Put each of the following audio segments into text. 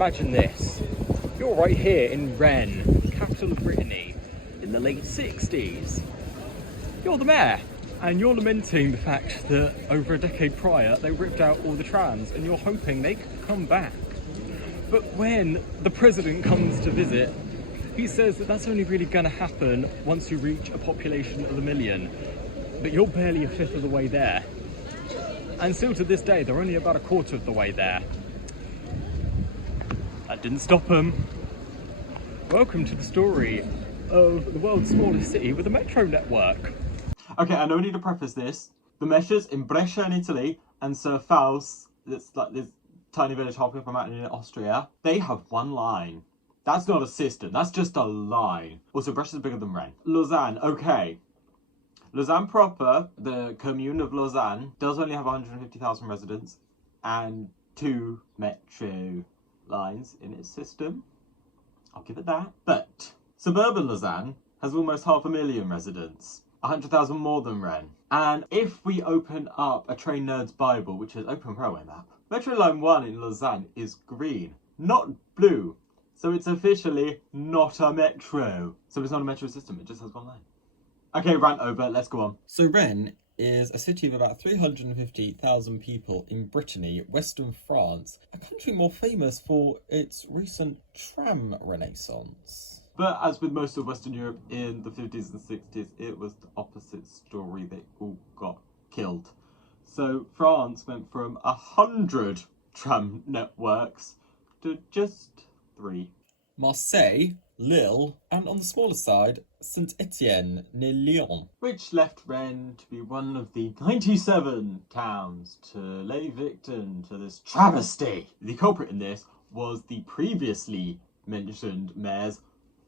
Imagine this. You're right here in Rennes, capital of Brittany, in the late 60s. You're the mayor, and you're lamenting the fact that over a decade prior they ripped out all the trams, and you're hoping they could come back. But when the president comes to visit, he says that that's only really going to happen once you reach a population of 1 million. But you're barely a fifth of the way there. And still to this day, they're only about a quarter of the way there. That didn't stop them. Welcome to the story of the world's smallest city with a metro network. Okay, I know we need to preface this. The measures in Brescia in Italy and Faust, that's like this tiny village halfway up a mountain in Austria, they have one line. That's not a system, that's just a line. Also, Brescia's bigger than Rennes. Lausanne, okay. Lausanne proper, the commune of Lausanne, does only have 150,000 residents and 2 metro lines in its system. I'll give it that. But suburban Lausanne has almost 500,000 residents. 100,000 more than Rennes. And if we open up a Train Nerd's Bible, which is Open Railway Map, Metro Line 1 in Lausanne is green, not blue. So it's officially not a metro. So it's not a metro system, it just has one line. Okay, rant over, let's go on. So Rennes is a city of about 350,000 people in Brittany, Western France, a country more famous for its recent tram renaissance. But as with most of Western Europe in the 50s and 60s, it was the opposite story. They all got killed. So France went from 100 tram networks to just 3. Marseille, Lille, and on the smaller side, Saint-Étienne near Lyon. Which left Rennes to be one of the 97 towns to lay victim to this travesty. The culprit in this was the previously mentioned mayor's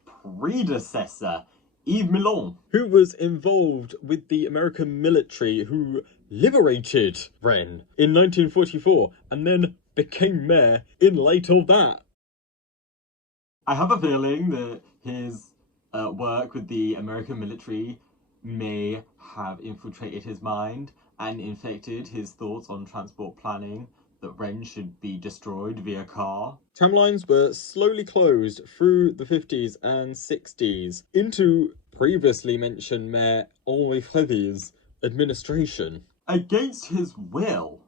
predecessor, Yves Milon, who was involved with the American military who liberated Rennes in 1944 and then became mayor in light of that. I have a feeling that his work with the American military may have infiltrated his mind and infected his thoughts on transport planning, that Rennes should be destroyed via car. Tram lines were slowly closed through the 50s and 60s into previously mentioned Mayor Henri Frévy's administration. Against his will,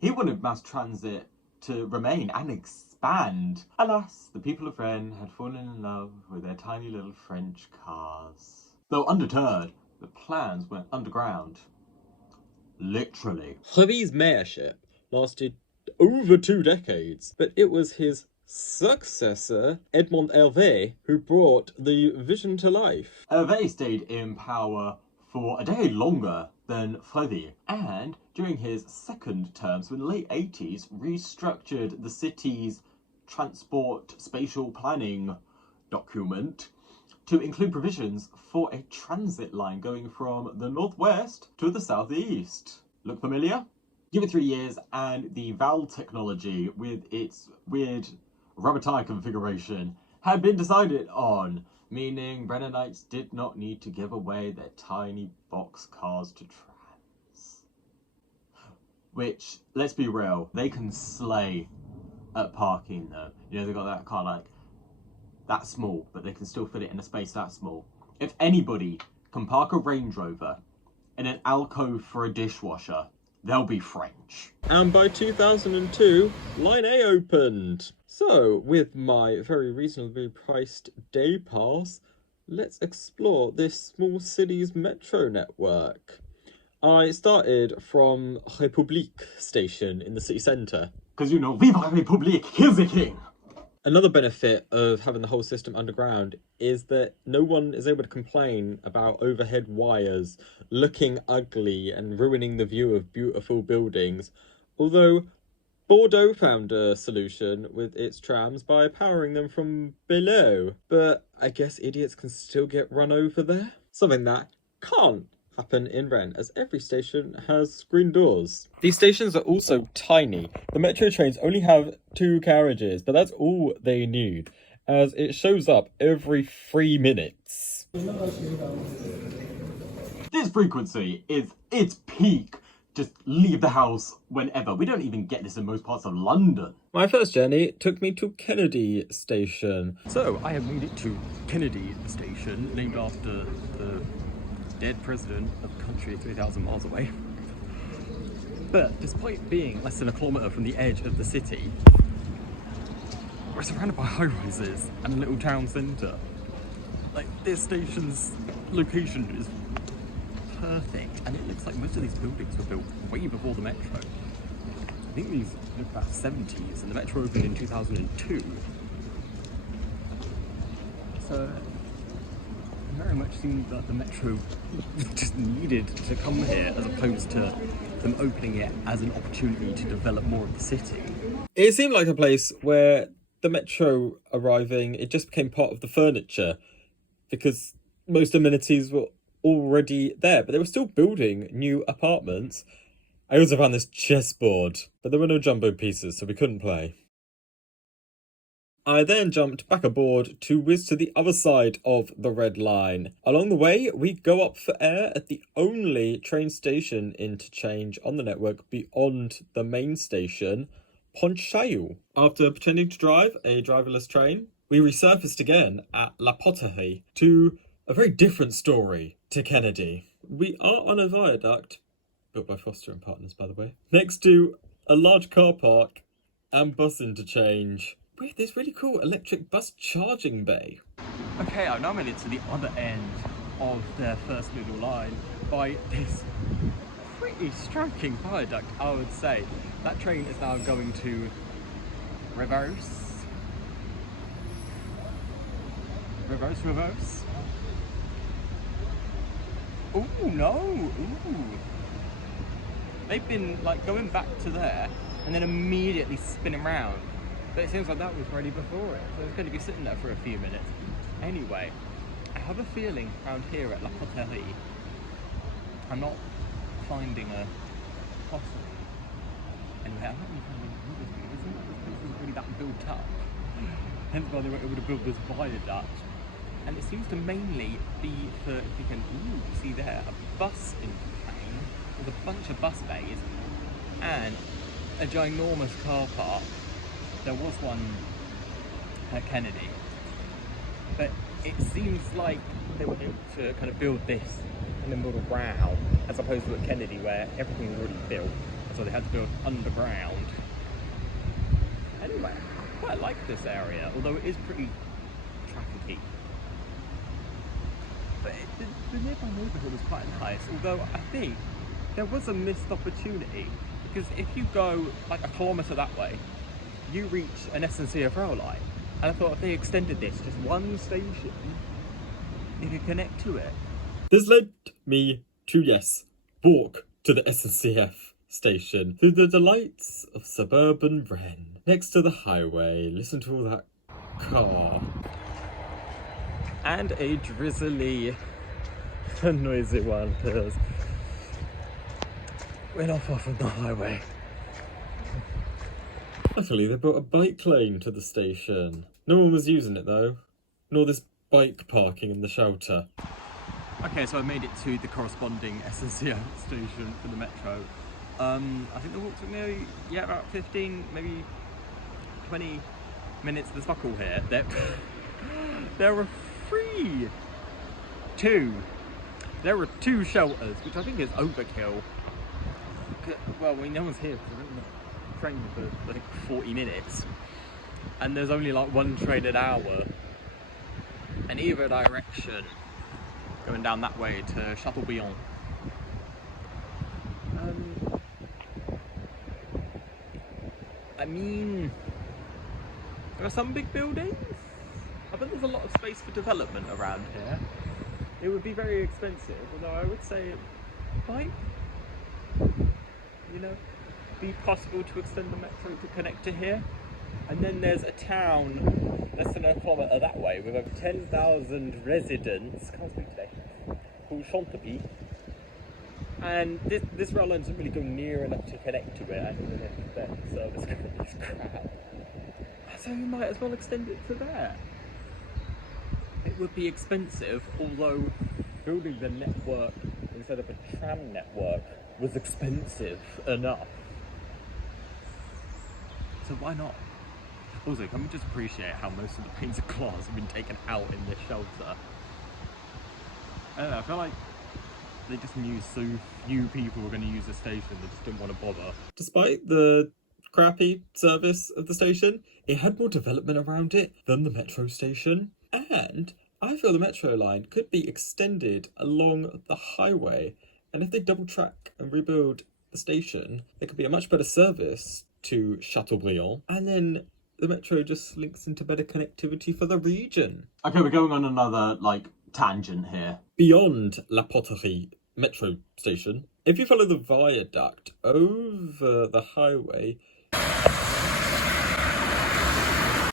he wanted mass transit to remain and expand. Alas, the people of Rennes had fallen in love with their tiny little French cars. Though undeterred, the plans went underground. Literally. Frévy's mayorship lasted over 2 decades, but it was his successor, Edmond Hervé, who brought the vision to life. Hervé stayed in power for a decade longer than Frévy, and during his second term, so in the late 80s, restructured the city's transport spatial planning document to include provisions for a transit line going from the northwest to the southeast. Look familiar? Give it 3 years and the valve technology with its weird rubber tire configuration had been decided on, meaning Rennanites did not need to give away their tiny box cars to trams. Which, let's be real, they can slay at parking though. You know, they've got that car like that small, but they can still fit it in a space that small. If anybody can park a Range Rover in an alcove for a dishwasher, they'll be French. And by 2002, Line A opened. So, with my very reasonably priced day pass, let's explore this small city's metro network. I started from République station in the city centre. Because, you know, Vive la République, here's the king! Another benefit of having the whole system underground is that no one is able to complain about overhead wires looking ugly and ruining the view of beautiful buildings, although Bordeaux found a solution with its trams by powering them from below, but I guess idiots can still get run over there. Something that can't happen in Rennes, as every station has screen doors. These stations are also tiny. The metro trains only have 2 carriages, but that's all they need, as it shows up every 3 minutes. This frequency is its peak just leave the house whenever. We don't even get this in most parts of London. My first journey took me to Kennedy Station. So I have made it to Kennedy Station, named after the dead president of a country 3,000 miles away. But despite being less than a kilometre from the edge of the city, we're surrounded by high-rises and a little town centre. Like, this station's location is perfect, and it looks like most of these buildings were built way before the metro. I think these look about 70s, and the metro opened in 2002. So it very much seemed that the metro just needed to come here, as opposed to them opening it as an opportunity to develop more of the city. It seemed like a place where the metro arriving, it just became part of the furniture, because most amenities were already there, but they were still building new apartments. I also found this chessboard, but there were no jumbo pieces, so we couldn't play. I then jumped back aboard to whiz to the other side of the Red Line. Along the way, we go up for air at the only train station interchange on the network beyond the main station, Pontchaillou. After pretending to drive a driverless train, we resurfaced again at La Poterie to a very different story to Kennedy. We are on a viaduct, built by Foster and Partners, by the way, next to a large car park and bus interchange with this really cool electric bus charging bay. Okay, I've now made it to the other end of their first little line by this pretty striking viaduct, I would say. That train is now going to reverse. Ooh, no, ooh. They've been like going back to there and then immediately spinning around. But it seems like that was ready before it, so it's going to be sitting there for a few minutes. Anyway, I have a feeling around here at La Poterie, I'm not finding a posse. Anyway, I'm not really finding a posse. It seems like this place isn't really that built up. Hence why they were able to build this viaduct. And it seems to mainly be for, if you can see there, a bus interchange with a bunch of bus bays and a ginormous car park. There was one at Kennedy, but it seems like they were able to kind of build this in the middle ground, as opposed to at Kennedy where everything was already built, so they had to build underground. Anyway, I quite like this area, although it is pretty trafficy. But the nearby neighbourhood is quite nice, although I think there was a missed opportunity, because if you go like a kilometre that way, you reach an SNCF rail line, and I thought if they extended this just one station, you could connect to it. This led me to, yes, walk to the SNCF station through the delights of suburban Rennes. Next to the highway, listen to all that car. And a drizzly, noisy one, because we're not far from the highway. Luckily, they built a bike lane to the station. No one was using it though, nor this bike parking in the shelter. Okay, so I made it to the corresponding SNCF station for the metro. I think the walk took me, about 15, maybe 20 minutes. There's fuck all here. There were There were two shelters, which I think is overkill. Well, no one's here because we're in the train for like 40 minutes. And there's only like one train an hour. And either direction, going down that way to Chateaubriand. I mean, there are some big buildings. I bet there's a lot of space for development around here. It would be very expensive, although I would say it might, be possible to extend the metro to connect to here. And then there's a town less than a kilometre that way with over 10,000 residents, can't speak today, called Chantepie. And this rail line doesn't really go near enough to connect to it, and the service is crap. So you might as well extend it to there. It would be expensive, although building the network instead of a tram network was expensive enough. So why not? Also, can we just appreciate how most of the panes of glass have been taken out in this shelter? I don't know, I feel like they just knew so few people were going to use the station, they just didn't want to bother. Despite the crappy service of the station, it had more development around it than the metro station. And I feel the metro line could be extended along the highway. And if they double track and rebuild the station, there could be a much better service to Chateaubriand. And then the metro just links into better connectivity for the region. Okay, we're going on another, tangent here. Beyond La Poterie metro station, if you follow the viaduct over the highway,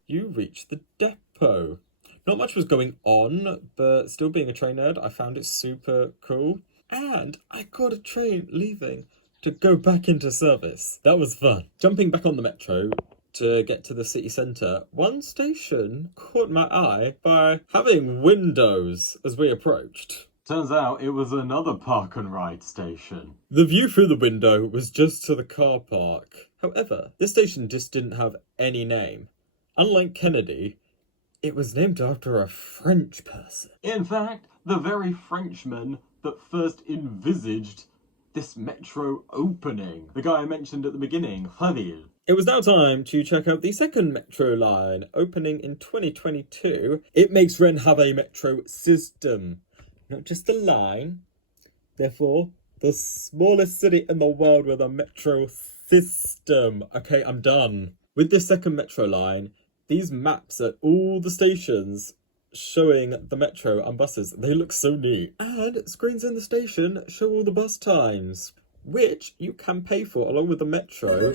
you reach the depot. Not much was going on, but still being a train nerd, I found it super cool. And I caught a train leaving to go back into service. That was fun. Jumping back on the metro to get to the city centre, one station caught my eye by having windows as we approached. Turns out it was another park and ride station. The view through the window was just to the car park. However, this station just didn't have any name. Unlike Kennedy, it was named after a French person. In fact, the very Frenchman that first envisaged this metro opening. The guy I mentioned at the beginning, Fleville. It was now time to check out the second metro line, opening in 2022. It makes Rennes have a metro system, not just a line. Therefore, the smallest city in the world with a metro system. Okay, I'm done. With this second metro line, these maps at all the stations showing the metro and buses, they look so neat. And screens in the station show all the bus times, which you can pay for along with the metro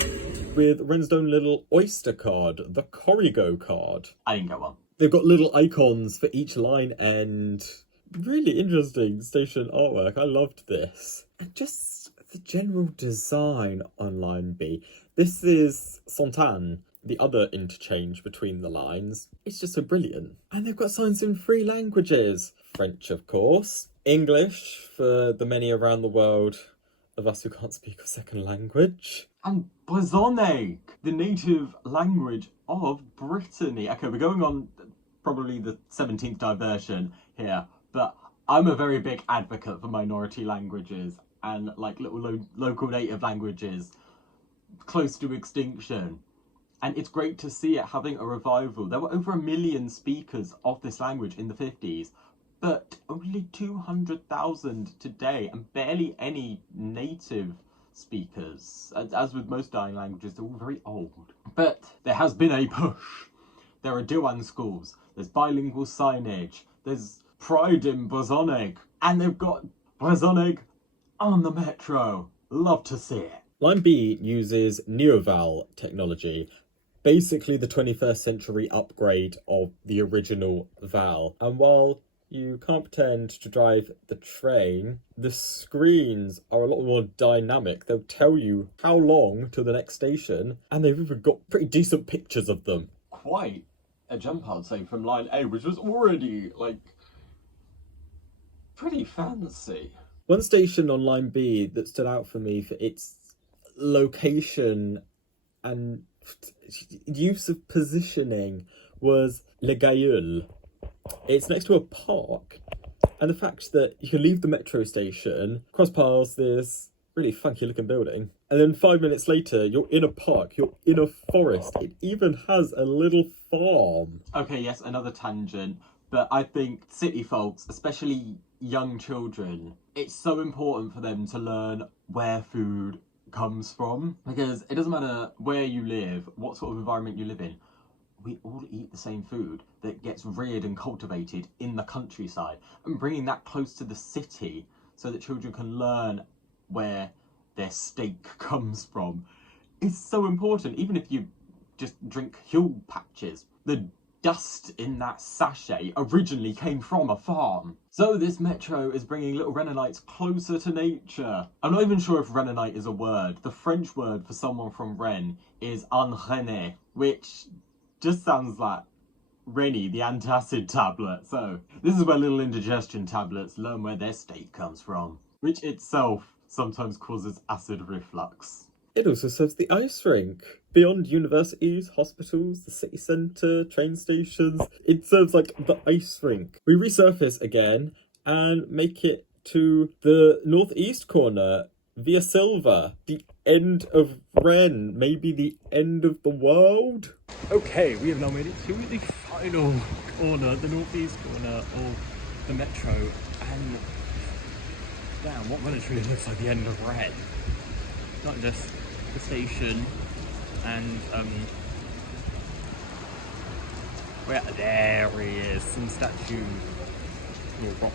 with Rennes' own little Oyster card, the Corrigo card. I didn't get one. They've got little icons for each line and really interesting station artwork. I loved this. And just the general design on Line B. This is Sainte-Anne, the other interchange between the lines. It's just so brilliant. And they've got signs in 3 languages. French, of course. English for the many around the world of us who can't speak a second language. And Brisonnais, the native language of Brittany. Okay, we're going on probably the 17th diversion here, but I'm a very big advocate for minority languages and little local native languages close to extinction. And it's great to see it having a revival. There were over 1 million speakers of this language in the 50s, but only 200,000 today, and barely any native speakers. As with most dying languages, they're all very old. But there has been a push. There are Diwan schools, there's bilingual signage, there's pride in Brisonnais, and they've got Brisonnais on the metro. Love to see it. Line B uses Neoval technology, basically the 21st century upgrade of the original Val. And while you can't pretend to drive the train, the screens are a lot more dynamic. They'll tell you how long to the next station, and they've even got pretty decent pictures of them. Quite a jump, I'd say, from Line A, which was already, pretty fancy. One station on Line B that stood out for me for its location and use of positioning was Le Gailleul. It's next to a park, and the fact that you can leave the metro station, cross past this really funky looking building, and then 5 minutes later you're in a park, you're in a forest. It even has a little farm. Okay, yes, another tangent, but I think city folks, especially young children, it's so important for them to learn where food comes from, because it doesn't matter where you live, what sort of environment you live in, we all eat the same food that gets reared and cultivated in the countryside, and bringing that close to the city so that children can learn where their steak comes from is so important. Even if you just drink Huel patches, the dust in that sachet originally came from a farm. So this metro is bringing little Rennenites closer to nature. I'm not even sure if Rennenite is a word. The French word for someone from Rennes is un Rennais, which just sounds like Rennie, the antacid tablet. So this is where little indigestion tablets learn where their steak comes from, which itself sometimes causes acid reflux. It also serves the ice rink. Beyond universities, hospitals, the city centre, train stations, it serves like the ice rink. We resurface again and make it to the northeast corner, Via Silva, the end of Rennes, maybe the end of the world. Okay, we have now made it to the final corner, the northeast corner of the metro, and damn, what literally looks like the end of Rennes. Not just the station and there he is, some statue, little rock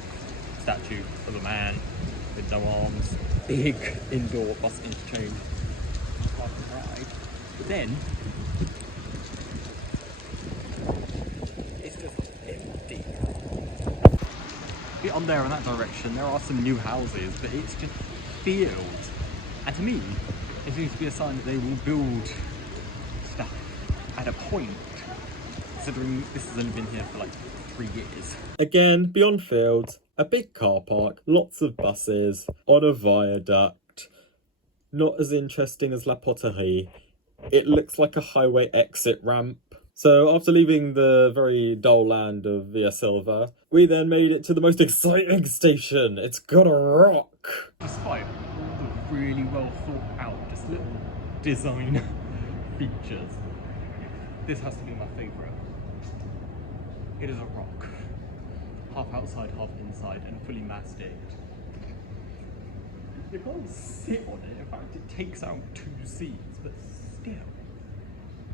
statue of a man with no arms, big indoor bus interchange, park and ride. But then it's just empty. Bit on there in that direction, there are some new houses, but it's just fields. And to me, it seems to be a sign that they will build stuff at a point, considering this has only been here for like 3 years. Again, beyond fields, a big car park, lots of buses, on a viaduct. Not as interesting as La Poterie. It looks like a highway exit ramp. So after leaving the very dull land of Via Silva, we then made it to the most exciting station. It's got a rock. Despite all the really well thought out, just little design features, this has to be my favourite. It is a rock. Half outside, half inside, and fully mastic. You can't sit on it, in fact it takes out 2 seats, but still.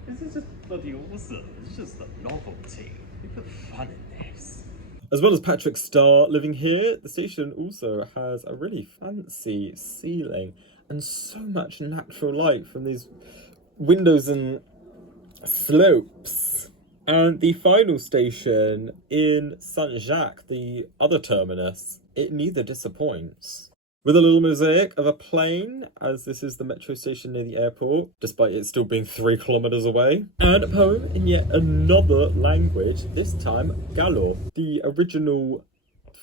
This is just bloody awesome. It's just a novelty. We put fun in this. As well as Patrick Star living here, the station also has a really fancy ceiling and so much natural light from these windows and slopes. And the final station in Saint-Jacques, the other terminus, it neither disappoints. With a little mosaic of a plane, as this is the metro station near the airport, despite it still being 3 kilometres away. And a poem in yet another language, this time Gallo, the original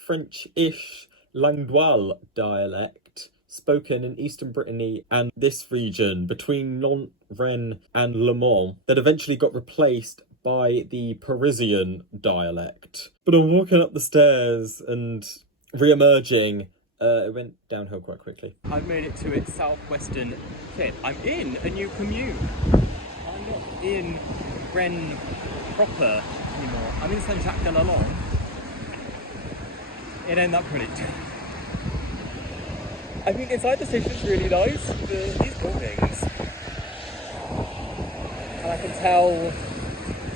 French-ish Languedoc dialect, spoken in eastern Brittany and this region between Nantes, Rennes and Le Mans, that eventually got replaced by the Parisian dialect. But on walking up the stairs and re-emerging, it went downhill quite quickly. I've made it to its southwestern tip. I'm in a new commune. I'm not in Rennes proper anymore. I'm in Saint-Jacques-de-la-Longue. It ain't that pretty. I mean, inside the station's really nice. These buildings, and I can tell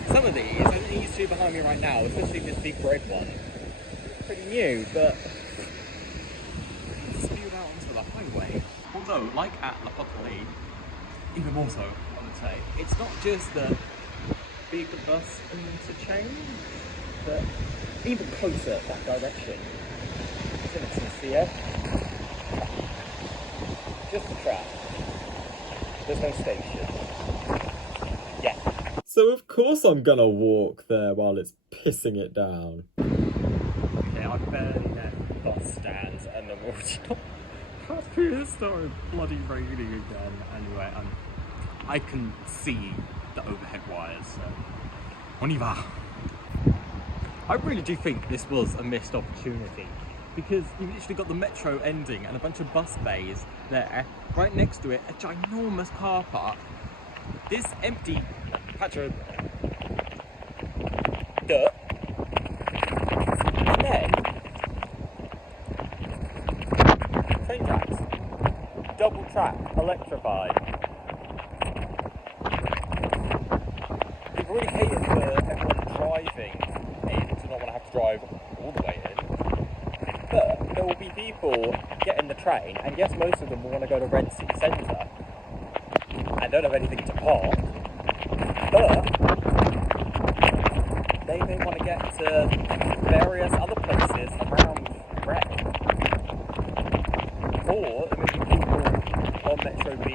some of these, I think these 2 behind me right now, especially this big red one, pretty new, but spewed out onto the highway. Although, like at La Poterie, even more so, I would say, it's not just the big bus interchange, but even closer that direction. It's sincere. Just a tram. There's no station. Yeah. So of course I'm gonna walk there while it's pissing it down. Yeah, I barely left bus stands and I'm already not happy to start bloody raining again. Anyway, I can see the overhead wires, so on y va. I really do think this was a missed opportunity, because you've literally got the metro ending and a bunch of bus bays there. Right next to it, a ginormous car park. This empty patch of dirt. And then train tracks. Double track, electrified. You've already hated for everyone driving in to not want to have to drive all the way in. But there will be people getting the train, and yes, most of them will want to go to Rennes City Centre and don't have anything to park, but they may want to get to various other places around Rennes. Or there may be people on Metro B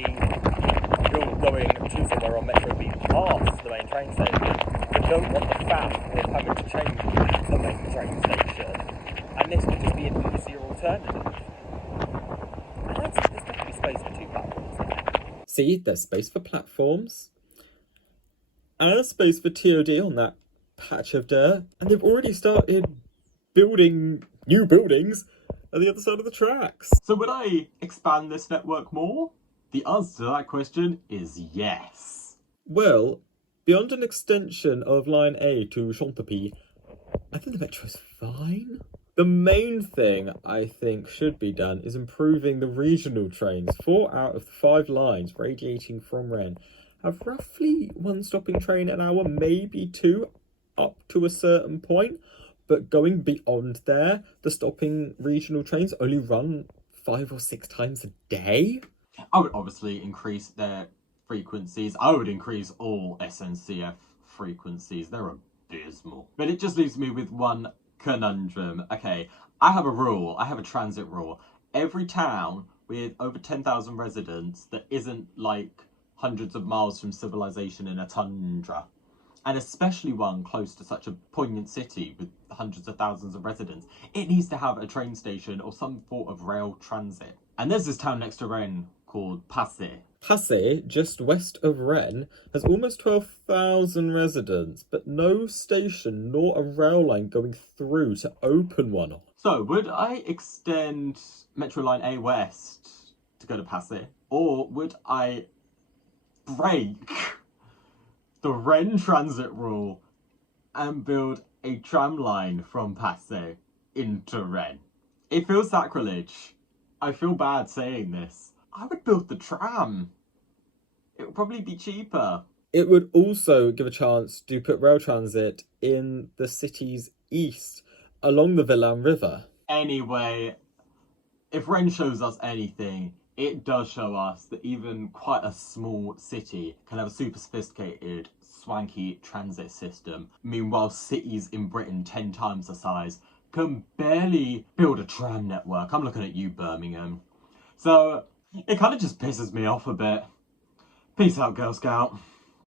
who are going to somewhere on Metro B past the main train station, but don't want the faff of having to change at the main train station. And this could just be an easier alternative. And that's See, there's space for platforms and space for TOD on that patch of dirt. And they've already started building new buildings at the other side of the tracks. So would I expand this network more? The answer to that question is yes. Well, beyond an extension of Line A to Chantepie, I think the metro's fine. The main thing I think should be done is improving the regional trains. 4 out of the 5 lines radiating from Rennes have roughly 1 stopping train an hour, maybe 2, up to a certain point. But going beyond there, the stopping regional trains only run 5 or 6 times a day. I would obviously increase their frequencies. I would increase all SNCF frequencies. They're abysmal. But it just leaves me with one conundrum. Okay, I have a transit rule. Every town with over 10,000 residents that isn't like hundreds of miles from civilization in a tundra, and especially one close to such a poignant city with hundreds of thousands of residents, it needs to have a train station or some sort of rail transit. And there's this town next to Rennes called Passy. Passy, just west of Rennes, has almost 12,000 residents, but no station nor a rail line going through to open one. So, would I extend Metro Line A West to go to Passy? Or would I break the Rennes transit rule and build a tram line from Passy into Rennes? It feels sacrilege. I feel bad saying this. I would build the tram. It would probably be cheaper. It would also give a chance to put rail transit in the city's east, along the Vilaine River. Anyway, if Rennes shows us anything, it does show us that even quite a small city can have a super sophisticated, swanky transit system. Meanwhile, cities in Britain 10 times the size can barely build a tram network. I'm looking at you, Birmingham. So, it kind of just pisses me off a bit. Peace out, Girl Scout.